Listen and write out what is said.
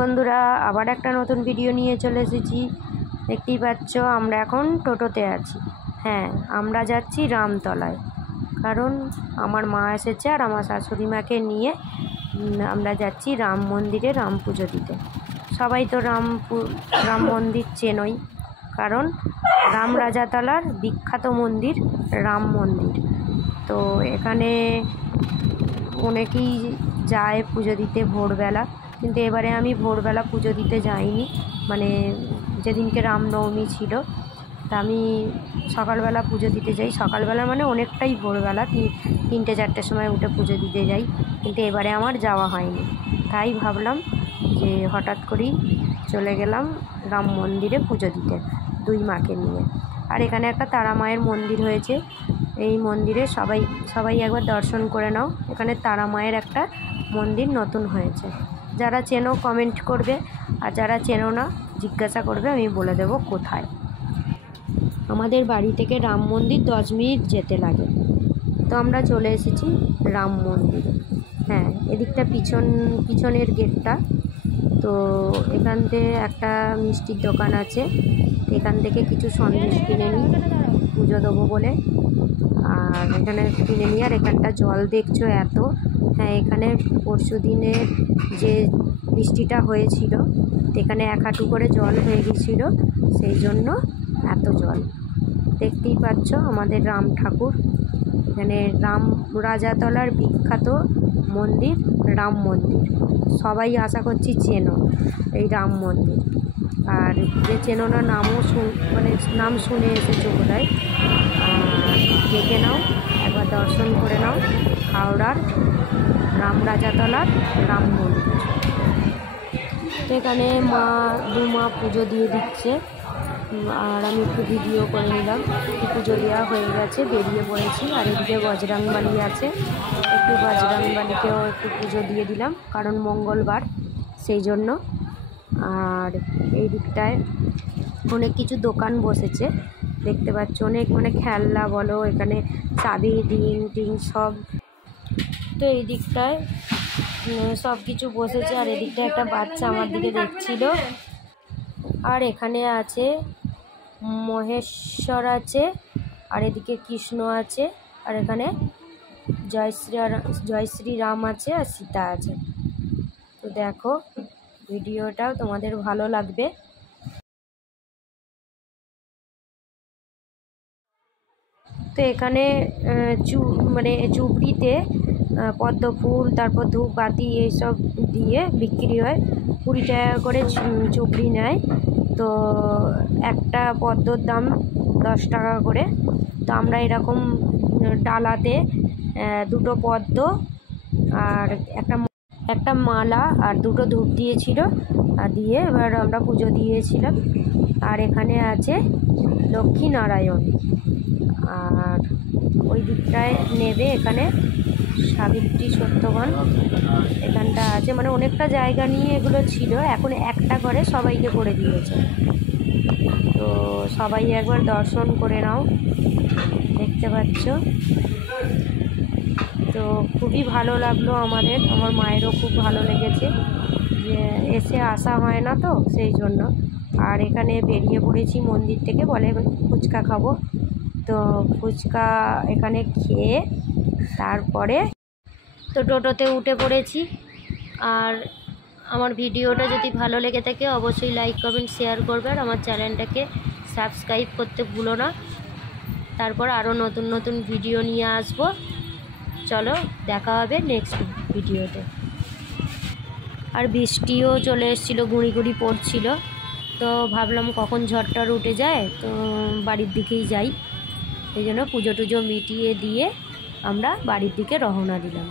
বন্ধুরা, আবার একটা নতুন ভিডিও নিয়ে চলে এসেছি। দেখতেই পাচ্ছ আমরা এখন টোটোতে আছি। হ্যাঁ, আমরা যাচ্ছি রামতলায়, কারণ আমার মা এসেছে আর আমার শাশুড়ি মাকে নিয়ে আমরা যাচ্ছি রাম মন্দিরে রাম পুজো দিতে। সবাই তো রাম মন্দির চেনই, কারণ রাম রাজাতলার বিখ্যাত মন্দির রাম মন্দির। তো এখানে অনেকেই যায় পুজো দিতে ভোরবেলা, কিন্তু এবারে আমি ভোরবেলা পুজো দিতে যাইনি, মানে যেদিনকে রামনবমী ছিল তা আমি সকালবেলা পুজো দিতে যাই। সকালবেলা মানে অনেকটাই ভোরবেলা, 3টে-4টের সময় উঠে পুজো দিতে যাই, কিন্তু এবারে আমার যাওয়া হয়নি। তাই ভাবলাম যে হঠাৎ করেই চলে গেলাম রাম মন্দিরে পুজো দিতে দুই মাকে নিয়ে। আর এখানে একটা তারা মায়ের মন্দির হয়েছে, এই মন্দিরে সবাই একবার দর্শন করে নাও। এখানে তারা মায়ের একটা মন্দির নতুন হয়েছে। যারা চেনো কমেন্ট করবে, আর যারা চেনো না জিজ্ঞাসা করবে, আমি বলে দেবো কোথায়। আমাদের বাড়ি থেকে রাম মন্দির 10 মিনিট যেতে লাগে। তো আমরা চলে এসেছি রাম মন্দিরে। হ্যাঁ, এদিকটা পিছনের গেটটা। তো এখান থেকে একটা মিষ্টির দোকান আছে, এখান থেকে কিছু সন্দেশ কিনে নিই পুজো দেবো বলে। আর এখানে কিনে নিই। আর এখানটা জল দেখছো এত। হ্যাঁ, এখানে পরশু দিনের যে বৃষ্টিটা হয়েছিল, এখানে 1 হাঁটু করে জল হয়ে গেছিলো, সেই জন্য এত জল। দেখতেই পাচ্ছ আমাদের রাম ঠাকুর। এখানে রাম রাজাতলার বিখ্যাত মন্দির রাম মন্দির। সবাই আশা করছি চেনো এই রাম মন্দির। আর যে চেনো না নাম শুনে এসেছো বোধহয়, দেখে নাও, একবার দর্শন করে নাও হাওড়ার রাম রাজাতলার রাম মন্দির। এখানে দু মা পুজো দিয়ে দিচ্ছে, আর আমি একটু ভিডিও করে নিলাম। পুজো দেওয়া হয়ে গেছে, বেরিয়ে পড়েছি। আর এদিকে বজরংবলী আছে, একটু বজরংবলীকেও একটু পুজো দিয়ে দিলাম, কারণ মঙ্গলবার সেই জন্য। আর এই দিকটায় অনেক কিছু দোকান বসেছে, দেখতে পাচ্ছ, অনেক খেলনা বলো, এখানে চাবি রিং সব। তো এই দিকটায় সব কিছু বসেছে। আর এদিকটায় একটা বাচ্চা আমার দিকে দেখছিল। আর এখানে আছে মহেশ্বর আছে, আর এদিকে কৃষ্ণ আছে, আর এখানে জয় শ্রী রাম আছে, আর সীতা আছে। তো দেখো, ভিডিওটাও তোমাদের ভালো লাগবে। তো এখানে চুবড়িতে পদ্ম ফুল, তারপর ধূপবাতি এইসব দিয়ে বিক্রি হয়। 20 টাকা করে চুবড়ি নেয়। তো একটা পদ্মর দাম 10 টাকা করে। তো আমরা এরকম ডালাতে 2টো পদ্ম আর একটা মালা আর 2টো ধূপ দিয়েছিল, আর দিয়ে এবার আমরা পুজো দিয়েছিলাম। আর এখানে আছে লক্ষ্মী নারায়ণ। আর ওই দিকটায় নেবে, এখানে সাবিত্রী সত্যবান এখানটা আছে, মানে অনেকটা জায়গা নিয়ে এগুলো ছিল। এখন একটা ঘরে সবাইকে করে দিয়েছে। তো সবাই একবার দর্শন করে নাও, দেখতে পাচ্ছ। তো খুবই ভালো লাগলো আমার মায়েরও খুব ভালো লেগেছে, যে এসে আসা হয় না তো সেই জন্য। আর এখানে বেরিয়ে পড়েছি মন্দির থেকে, বলে ফুচকা খাবো। তো ফুচকা এখানে খেয়ে তারপরে তো টোটোতে উঠে পড়েছি। আর আমার ভিডিওটা যদি ভালো লেগে থাকে অবশ্যই লাইক কমেন্ট শেয়ার করবে, আর আমার চ্যানেলটাকে সাবস্ক্রাইব করতে ভুলো না। তারপর আরও নতুন ভিডিও নিয়ে আসবো। চলো, দেখা হবে নেক্সট ভিডিওতে। আর বৃষ্টিও চলে এসেছিলো, গুঁড়ি পড়ছিল। তো ভাবলাম কখন ঝড়টা উঠে যায়, তো বাড়ির দিকেই যাই। এই জন্য পুজো টুজো মিটিয়ে দিয়ে আমরা বাড়ির দিকে রওনা দিলাম।